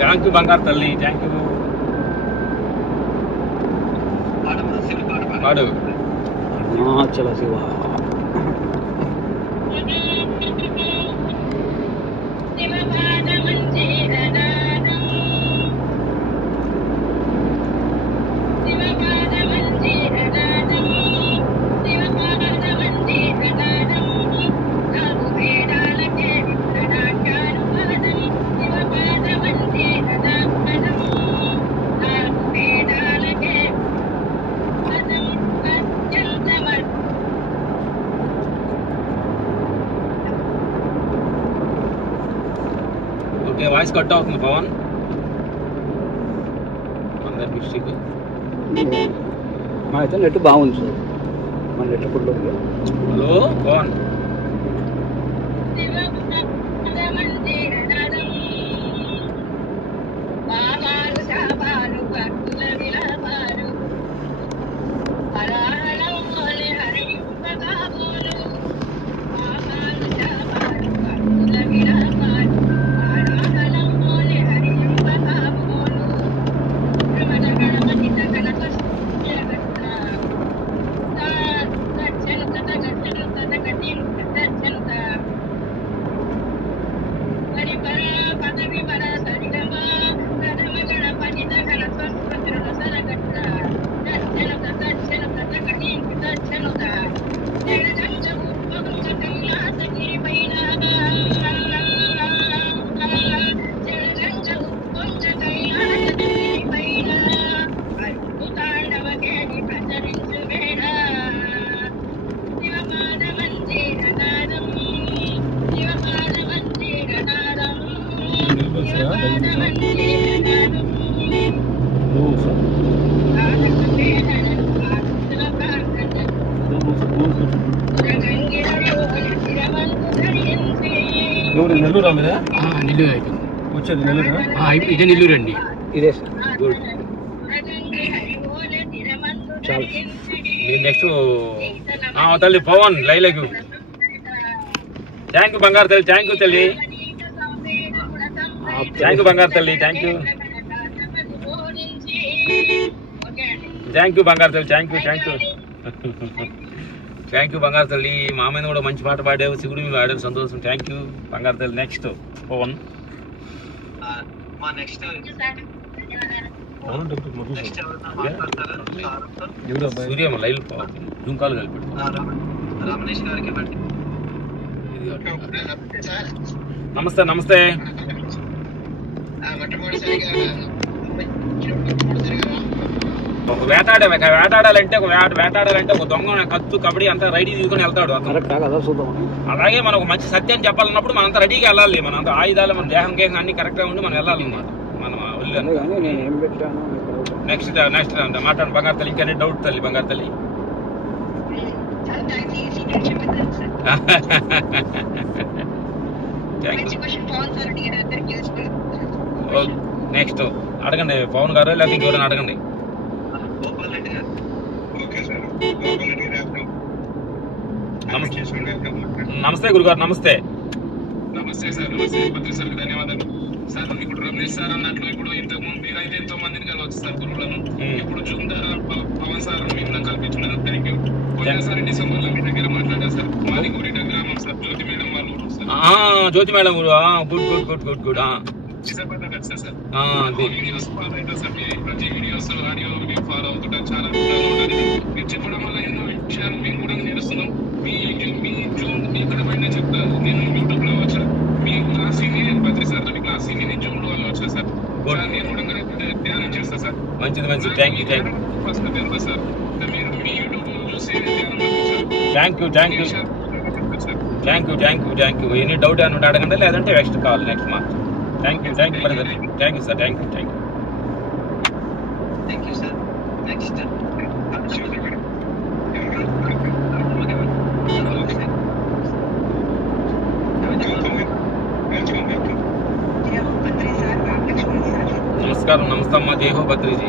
థ్యాంక్ యూ బంగారు తల్లి, థ్యాంక్ యూ. పాడు. చలో శివ. వాయిస్ కట్ అవుతుంది పవన్. అందరి మిస్టేక్. అయితే నెట్ బాగుంది సార్, మన net full. Hello Pavan. Nellore Nellore అయిపోయింది. వచ్చేది నెల్లూరు. ఇదే నెల్లూరు అండి. ఇదే సార్. గుడ్. చాలా మీరు నెక్స్ట్ తల్లి పవన్ లైలకు థ్యాంక్ యూ బంగారు తల్లి, థ్యాంక్ యూ తల్లి, థ్యాంక్ యూ బంగారు తల్లి, థ్యాంక్ యూ, థ్యాంక్ యూ బంగారు తల్లి, thank you, thank you, thank you బంగారు తల్లి. మా అమ్మాయిని కూడా మంచి పాట పాడావు, శివుడు మీద పాడావు, సంతోషం. థ్యాంక్ యూ బంగారు తల్లి. నెక్స్ట్ పవన్ సూర్యమ్మ లైవ్ జూంకాలు కలిపి రమణేష్ గారికి ఇవ్వండి. నమస్తే నమస్తే. ఒక వేటాడాలంటే ఒక దొంగ కత్తు కబడ్డీ అంతా రెడీ తీసుకొని వెళ్తాడు అతను. అలాగే మనం ఒక మంచి సత్యం చెప్పాలన్నప్పుడు మనం అంతా రెడీగా వెళ్ళాలి. మన అంత ఆయుధాలు మన దేహం గేహం అన్ని కరెక్ట్ గా ఉండి మనం వెళ్ళాలి అన్నమాట. మనం నెక్స్ట్ మాట్లాడు బంగారు తల్లి. ఇంకా డౌట్ తల్లి బంగారు తల్లి. నెక్స్ట్ అడగండి పవన్ గారు, లేకపోతే ఇంకెవరైనా అడగండి. నమస్తే గురుగారు. నమస్తే నమస్తే సార్. నమస్తే పత్రి సార్, ధన్యవాదాలు సార్. ఇప్పుడు రమేష్ సార్ అన్నట్లు ఇప్పుడు ఇంతకు ముందు మీరైతే ఎంతో మందిని కలవచ్చు సార్ గురువులను. ఇప్పుడు జూమ్ ద్వారా పవన్ సార్ మిమ్మల్ని కల్పించుకున్నారు. Thank you. పోయినసారి డిసెంబర్ లో మీ దగ్గర మాట్లాడారు సార్. మాది గురిట గ్రామం సార్, జ్యోతి మేడం వాళ్ళు sir. Jyoti madam good good good good good. December లో వచ్చా సార్. వీడియోస్ ఫాలో అవుతా సార్. ప్రతి వీడియోస్ ఆడియో ఫాలో అవుతుంటా. చాలా ఉండాలి. మీరు చెప్పడం వల్ల ఎన్నో విషయాలు మేము కూడా నేర్చుకున్నాం. మీ జూమ్ ఎక్కడ పైన చెప్తారు. నేను యూట్యూబ్ లో వచ్చా మీ క్లాస్ పత్రి సార్ తోటి క్లాస్ నేను జూమ్ లో వచ్చా సార్. నేను కూడా ధ్యానం చేస్తా సార్. మంచిది మంచిది. Thank you thank you first తెలుసు సార్. మీరు మీ యూట్యూబ్ చూసి thank you thank you thank you thank you thank you. Any doubt అని అడగండి, లేదంటే next call next month. Thank you thank you brother. Thank you sir. Thank you thank you thank you sir. Next నమస్కారం. నమస్తే అమ్మా. దేహో Patriji.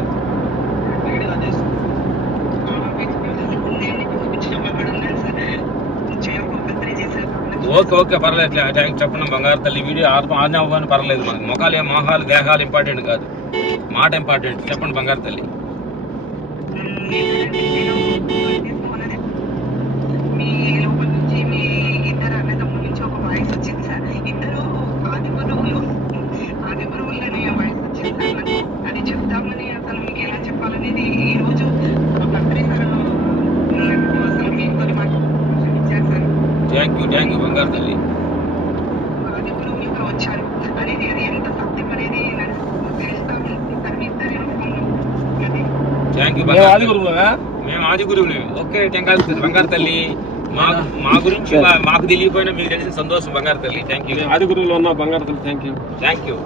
Okay okay పర్లేదు. చెప్పండి బంగారు తల్లి. వీడియో ఆన్ అవ్వని పర్లేదు. మనకి మొఖాలు మొహాలు దేహాలు ఇంపార్టెంట్ కాదు, మాట ఇంపార్టెంట్. చెప్పండి బంగారు తల్లి. థ్యాంక్ యూ థ్యాంక్ యూ బంగారు తల్లి. థ్యాంక్ యూ మేము ఆది గురువులు. ఓకే బంగారు తల్లి. మా గురించి మాకు తెలియపోయినా మీకు తెలిసిన సంతోషం బంగారు తల్లి. Thank you. ఆది గురువులో ఉన్న బంగారు తల్లి. Thank you thank you.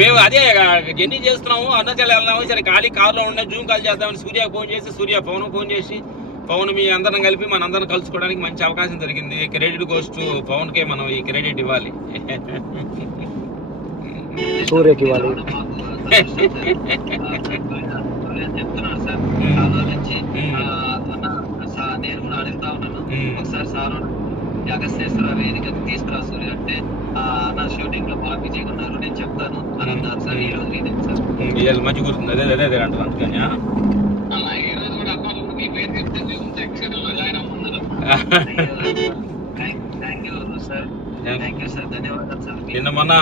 మేము అదే జర్నీ చేస్తున్నాము, అరుణాచల్ వెళ్దాము. సరే ఖాళీ కార్లో ఉండే జూమ్ కాల్ చేద్దామని సూర్యకు ఫోన్ చేసి, సూర్య పవన్ చేసి, పవన్ మీ అందరం కలిపి మన అందరం కలుసుకోవడానికి మంచి అవకాశం దొరికింది. క్రెడిట్ గోస్ టు పవన్ కే మనం ఈ క్రెడిట్ ఇవ్వాలి. సూర్యకి ఇవ్వాలి. చెప్తున్నాను సార్. చాలా నుంచి నేను కూడా అడుగుతా ఉన్నాను. ఒకసారి సార్ అగస్త్యేశ్వర వేదికకు తీసుకురా సూర్య అంటే నా షూటింగ్ లో బాగా బిజీగా ఉన్నారు, నేను చెప్తాను అని అన్నారు సార్. ఈ రోజు రీడింగ్ సార్ మంచి గుర్తుంది. అదే అదే అదే అంటారు. అందుకని ఈ రోజు కూడా అక్కడ మీ పేరు చెప్తే జూమ్ సెక్షన్ లో జాయిన్ అవ్వమన్నారు. Thank you sir. Thank you sir. ధన్యవాదాలు సార్. నిన్న మొన్న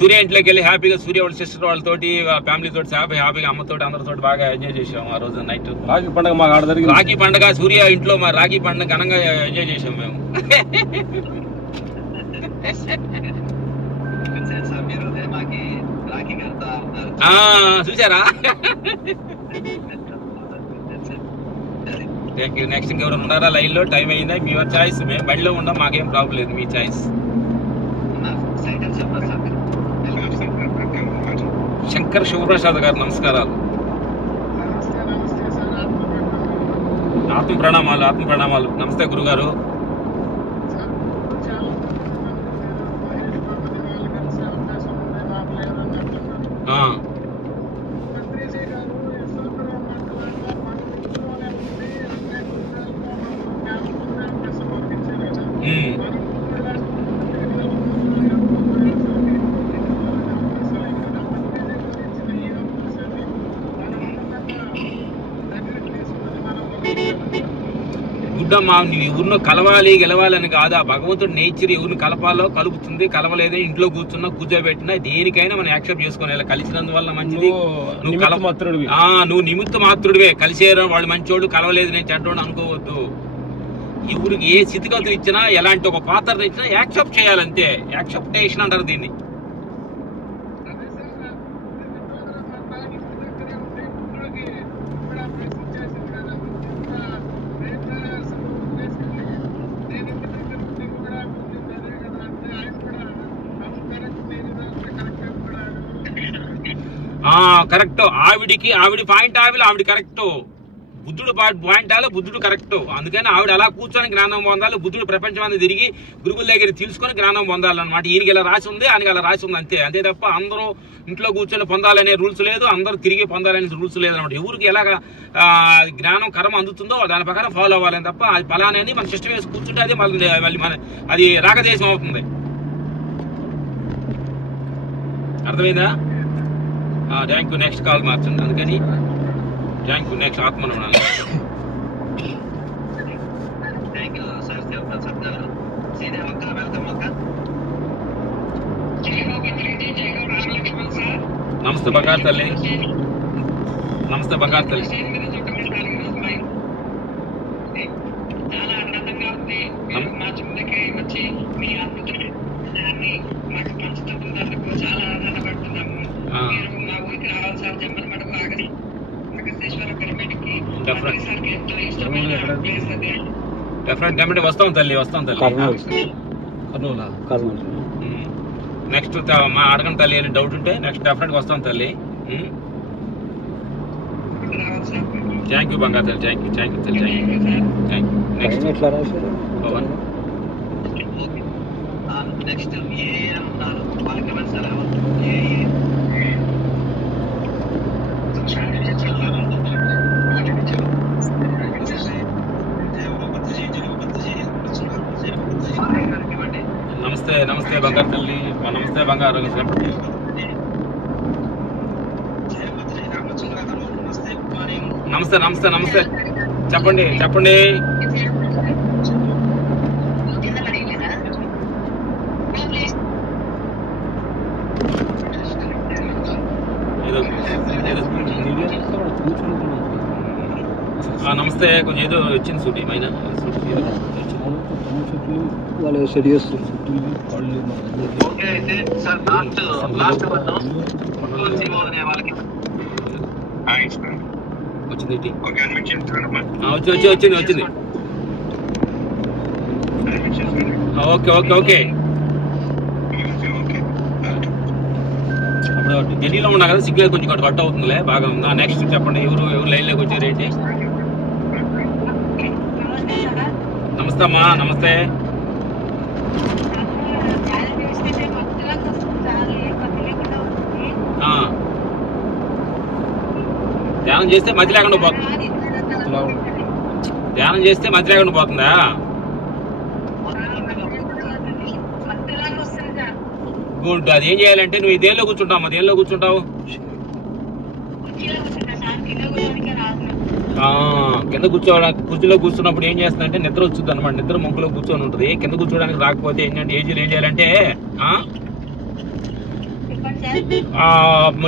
సూర్య ఇంట్లోకి వెళ్ళి హ్యాపీగా సూర్య వాళ్ళ సిస్టర్ వాళ్ళతోటి ఫ్యామిలీ తోటి హ్యాపీగా అమ్మతోటి అందరితోటి బాగా ఎంజాయ్ చేసాము ఆ రోజు నైట్. రాఖీ పండుగ మాకు ఆడ జరిగింది. రాఖీ పండుగ సూర్య ఇంట్లో మా రాఖీ పండుగ ఘనంగా ఎంజాయ్ చేసాం మేము. సార్ మీరు మాకి రాఖీ వెళ్తా ఉన్నారు చూసారా? Thank you. నెక్స్ట్ ఇంకెవరు ఉన్నారా లైన్ లో? టైం అయిందా? మీ చాయిస్. మేము బండిలో ఉండం, మాకేం ప్రాబ్లం లేదు. మీ చాయిస్. శంకర్ శివప్రసాద్ గారు నమస్కారాలు. ఆత్మ ప్రణామాలు. నమస్తే గురుగారు. గుడ్డమ్మా, ఎవరినో కలవాలి గెలవాలని కాదు. ఆ భగవంతుడు నేచర్ ఎవరిని కలపాలో కలుపుతుంది, కలవలేదు ఇంట్లో కూర్చున్నా కూర్చోబెట్టినా దేనికైనా మనం యాక్సెప్ట్ చేసుకుని కలిసినందువల్ల మంచిది. నువ్వు నిమిత్త మాత్రుడివే. కలిసేరా వాళ్ళు మంచోడు, కలవలేదు నేను చెడ్డోడు అనుకోవద్దు. ఎవరికి ఏ స్థితిగతులు ఇచ్చినా ఎలాంటి ఒక పాత్ర ఇచ్చినా యాక్సెప్ట్ చేయాలంతే. యాక్సెప్టేషన్ అంటారు దీన్ని. కరెక్ట్. ఆవిడ పాయింట్ ఆవిడ కరెక్ట్. బుద్ధుడు పాయింట్ బుద్ధుడు కరెక్ట్. అందుకని ఆవిడ అలా కూర్చొని జ్ఞానం పొందాలి. బుద్ధుడు ప్రపంచం అంతా తిరిగి గురువుల దగ్గర తీసుకొని జ్ఞానం పొందాలన్నమాట. ఈయనకి ఇలా రాసి ఉంది, ఆయనకి అలా రాసి ఉంది అంతే తప్ప అందరూ ఇంట్లో కూర్చొని పొందాలనే రూల్స్ లేదు, అందరూ తిరిగి పొందాలనే రూల్స్ లేదు అనమాట. ఎవరికి ఎలాగ జ్ఞానం కర్మ అందుతుందో దాని ప్రకారం ఫాలో అవ్వాలని తప్ప అది ఫలానని మన సిస్టమ్ వేసి కూర్చుంటే అది మళ్ళీ మన అది రాగదేశం అవుతుంది. అర్థమైందా? Thank you. నెక్స్ట్ కాల్ మార్చండి. అందుకని థ్యాంక్ యూ. నెక్స్ట్ ఆత్మను నమస్తే బంగారు తల్లి. నమస్తే బంగారు తల్లి. చాలా ఆనందంగా ఉంది. మా చుట్టకి వచ్చి మీ ఆత్మని మాకు పంచుతున్నందుకు చాలా ఆనందపడుతున్నాము. మీరు మా ఊరికి రావాలి సార్. జమ్మలమడుగు అగస్తేశ్వర పిరమిడ్ కి సార్కి ఎంతో ఇష్టమైన ప్లేస్ అది. డెఫినెట్ వస్తాం తల్లి. నెక్స్ట్ మా అడగండి తల్లి అని డౌట్ ఉంటే నెక్స్ట్ డెఫినెట్ వస్తాం తల్లి. థ్యాంక్ యూ బంగారు తల్లి. థ్యాంక్ యూ తల్లి. Thank you. Next Pavan. Next ఏ అన్నారు వాళ్ళకి సార్ నమస్తే బంగారు తల్లి. నమస్తే బంగారు. నమస్తే చెప్పండి. నమస్తే. కొంచెం ఏదో వచ్చింది సూటి మైనా వాళ్ళు స్టడీ చేస్తారు. వచ్చింది. ఓకే. అప్పుడు ఢిల్లీలో ఉన్నా కదా, సిగ్నల్ కొంచెం కట్ అవుతుందిలే. బాగా ఉందా? నెక్స్ట్ చెప్పండి. ఎవరు లైన్ లోకి వచ్చారేంటి? నమస్తే అమ్మా. నమస్తే. ధ్యానం చేస్తే మధ్య లేకుండా పోతుందా? గుడ్. అది ఏం చేయాలంటే నువ్వు ఈ దేనిలో కూర్చుంటావు. దేనిలో కూర్చుంటావు? కింద కుర్చీలో కూర్చున్నప్పుడు ఏం చేస్తుందంటే నిద్ర వచ్చింది అనమాట. నిద్ర మొక్కలో కూర్చొని ఉంటుంది. కింద కూర్చోడానికి రాకపోతే ఏంటంటే ఏజీలు ఏం చేయాలంటే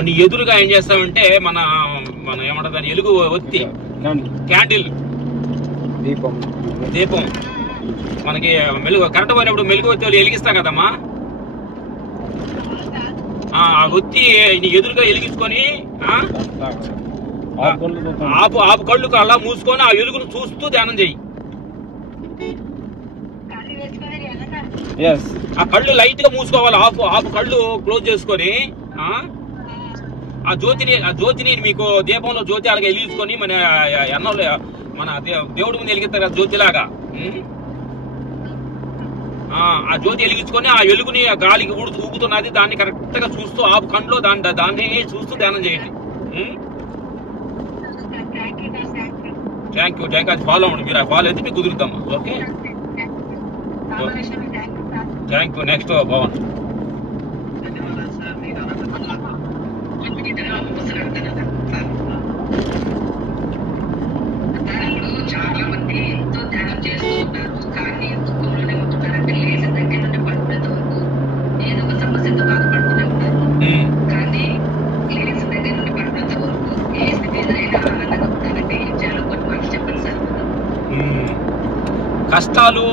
నీ ఎదురుగా ఏం చేస్తామంటే మన ఏమంటారు దాని ఎలుగు ఒత్తి క్యాండిల్ దీపం మనకి మెలుగు కరెంట్ పోయినప్పుడు మెలుగు ఒత్తి వెలిగిస్తాం కదమ్మా. ఆ ఒత్తి నీ ఎదురుగా వెలిగించుకొని ఆపు కళ్ళు అలా మూసుకొని ఆ వెలుగును చూస్తూ ధ్యానం చెయ్యి. ఆ కళ్ళు లైట్ గా మూసుకోవాలి. ఆపు కళ్ళు క్లోజ్ చేసుకొని ఆ జ్యోతిని మీకు దీపంలో జ్యోతి అలాగే వెలిగించుకొని మన ఎన్నోళ్ళు మన దేవుడి ముందు వెలిగిస్తారు కదా జ్యోతిలాగా. ఆ జ్యోతి వెలిగించుకొని ఆ వెలుగుని గాలికి ఊగుతున్నది, దాన్ని కరెక్ట్ గా చూస్తూ ఆపు కండ్లో దాన్ని చూస్తూ ధ్యానం చేయండి. Thank you. అది ఫాలో అవ్వండి. మీరు ఫాలో అయితే మీకు కుదురుతామా. Okay, thank you. Next Pavan. చాలా మంది ఎంతో ధ్యానం చేస్తూ ఉంటారు, కానీ దుఃఖంలోనే ఉంటున్నారంటే లేచి దగ్గర నుండి పడినంత వరకు ఏదో ఒక సమస్యతో బాధపడుతూనే ఉంటారు. కానీ లేచి దగ్గర నుండి పడినంత వరకు ఏ స్థితి ఎదురైనా ఆనందంగా ఉంటారంటే ఏం చేయాలో కొన్ని మాటలు చెప్పండి సార్. కష్టాలు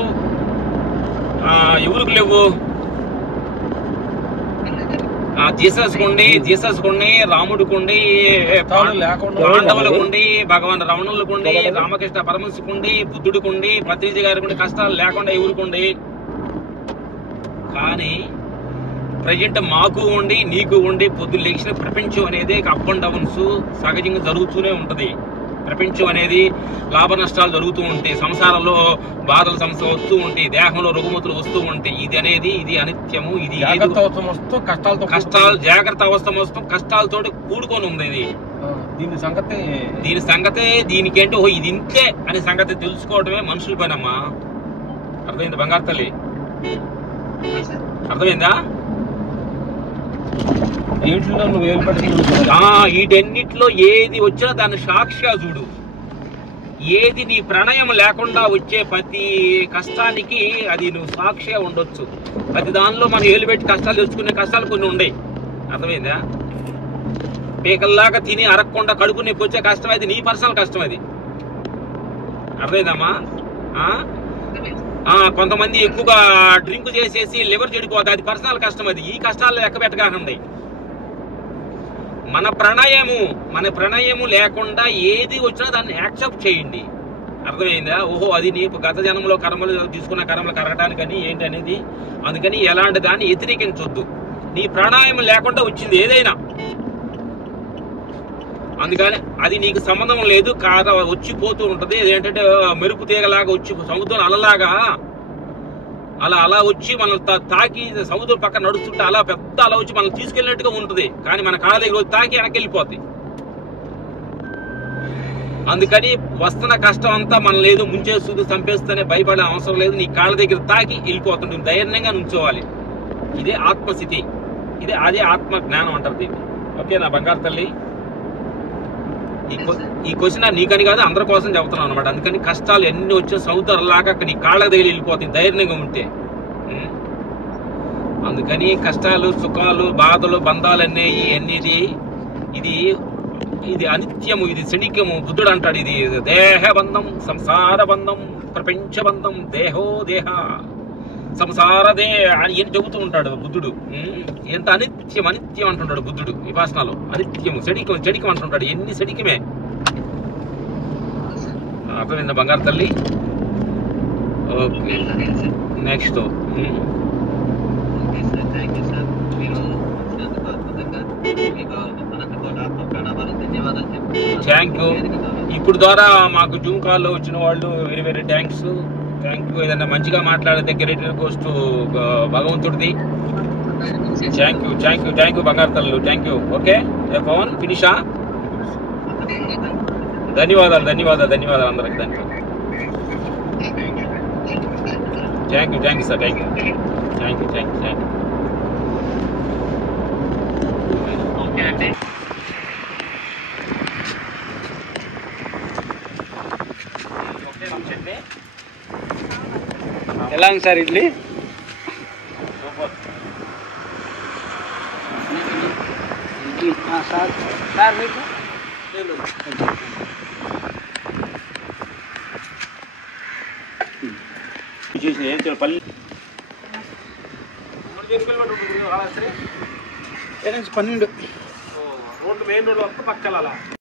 ఎవరికి లేవు? జీసస్ కొండి, రాముడికుండి, పాండవులకుండి, భగవాన్ రమణులకుండి, రామకృష్ణ పరమశివుకుండి, బుద్ధుడికుండి, పత్రిజీ గారికి కష్టాలు లేకుండా ఎవరికుండి. కానీ ప్రజెంట్ మాకు ఉండి నీకు ఉండి పొద్దున్న లేచిన ప్రపంచం అనేది అప్ అండ్ డౌన్స్ సహజంగా జరుగుతూనే ఉంటది. ప్రపంచం అనేది లాభ నష్టాలు జరుగుతూ ఉంటాయి, సంసారంలో బాధలు సమస్యలు వస్తూ ఉంటాయి, దేహంలో రుగ్మతులు వస్తూ ఉంటాయి. ఇది అనిత్యము. ఇది కష్టాలు జాగ్రత్త అవస్థ మొత్తం కష్టాలతో కూడుకొని ఉంది. ఇది దీని సంగతే దీనికేంటో ఇది ఇంతే అనే సంగతి తెలుసుకోవడమే మనుషుల పనమ్మా. అర్థమైంది బంగారు తల్లి? అర్థమైందా? వీటన్నిటిలో ఏది వచ్చినా దాన్ని సాక్షిగా చూడు. ఏది నీ ప్రణయం లేకుండా వచ్చే ప్రతి కష్టానికి అది నువ్వు సాక్షిగా ఉండొచ్చు. ప్రతి దానిలో మనం ఏలు పెట్టి కష్టాలు తెచ్చుకునే కష్టాలు కొన్ని ఉన్నాయి. అర్థమైందా? పీకల్లాగా తిని అరగకుండా కడుపు నొప్పి వచ్చే కష్టం అది నీ పర్సనల్ కష్టం. అది అర్థమైందమ్మా? కొంతమంది ఎక్కువగా డ్రింక్ చేసేసి లివర్ చెడిపోతుంది, అది పర్సనల్ కష్టం. అది ఈ కష్టాలు లెక్క పెట్టగానండి. మన ప్రణయము లేకుండా ఏది వచ్చినా దాన్ని యాక్సెప్ట్ చేయండి. అర్థమైందా? ఓహో అది నీ గత జన్మలో కర్మలు తీసుకున్న కర్మలు కరగడానికని ఏంటి అనేది. అందుకని ఎలాంటి దాన్ని వ్యతిరేకించొద్దు. నీ ప్రాణాయామం లేకుండా వచ్చింది ఏదైనా, అందుకని అది నీకు సంబంధం లేదు. వచ్చిపోతూ ఉంటది. ఏంటంటే మెరుపు తీగలాగా వచ్చి సముద్రం అలలాగా అలా వచ్చి మనం తాకి సముద్రం పక్కన నడుస్తుంటే అలా పెద్ద అలా వచ్చి మనం తీసుకెళ్ళినట్టుగా ఉంటుంది. కానీ మన కాళ్ళ దగ్గర తాకి వెనక్కి వెళ్ళిపోద్ది. అందుకని వస్తున్న కష్టం అంతా మనం లేదు ముంచేస్తుంది చంపేస్తూనే భయపడే అవసరం లేదు. నీ కాళ్ళ దగ్గర తాకి వెళ్ళిపోతుంది. ధైర్యంగా నుంచోవాలి. ఇదే ఆత్మస్థితి. అదే ఆత్మ జ్ఞానం అంటారు దీన్ని. ఓకే నా బంగారు తల్లి? ఈ క్వశ్చన్ నీకని కాదు అందరి కోసం చెబుతున్నాను అనమాట. అందుకని కష్టాలు ఎన్ని వచ్చిన సముద్రంలాగా నీ కాళ్ళ దగ్గర వెళ్ళిపోతాయి ధైర్యంగా ఉంటే. అందుకని కష్టాలు సుఖాలు బాధలు బంధాలు అన్నీ ఇది అనిత్యము, ఇది క్షణికము. బుద్ధుడు అంటాడు ఇది దేహ బంధం, సంసార బంధం, ప్రపంచ బంధం, దేహో దేహ సంసారదే అని ఏం చెబుతూ ఉంటాడు బుద్ధుడు. ఎంత అనిత్యం అంటుంటాడు బుద్ధుడు విపాసనలో. అనిత్యము చెడికం అంటుంటాడు. ఎన్ని చెడికమే. అర్థమైందా బంగారు తల్లి? Okay next. Thank you. ఇప్పుడు ద్వారా మాకు జూమ్ కాల్లో వచ్చిన వాళ్ళు వెరీ వెరీ థ్యాంక్ యూ. ఏదైనా మంచిగా మాట్లాడితే గ్రేటర్ కోస్ట్ భగవంతుడిది. థ్యాంక్ యూ బంగారు తల్లు. Thank you. ఓకే పవన్ ఫినిషా? ధన్యవాదాలు అందరికి. Thank you sir. Thank you. Okay అండి. ఎలా ఉంది సార్ ఇడ్లీ? సార్ మీకు పల్లి 12 రోడ్డు మెయిన్ రోడ్డు వస్తే పక్కల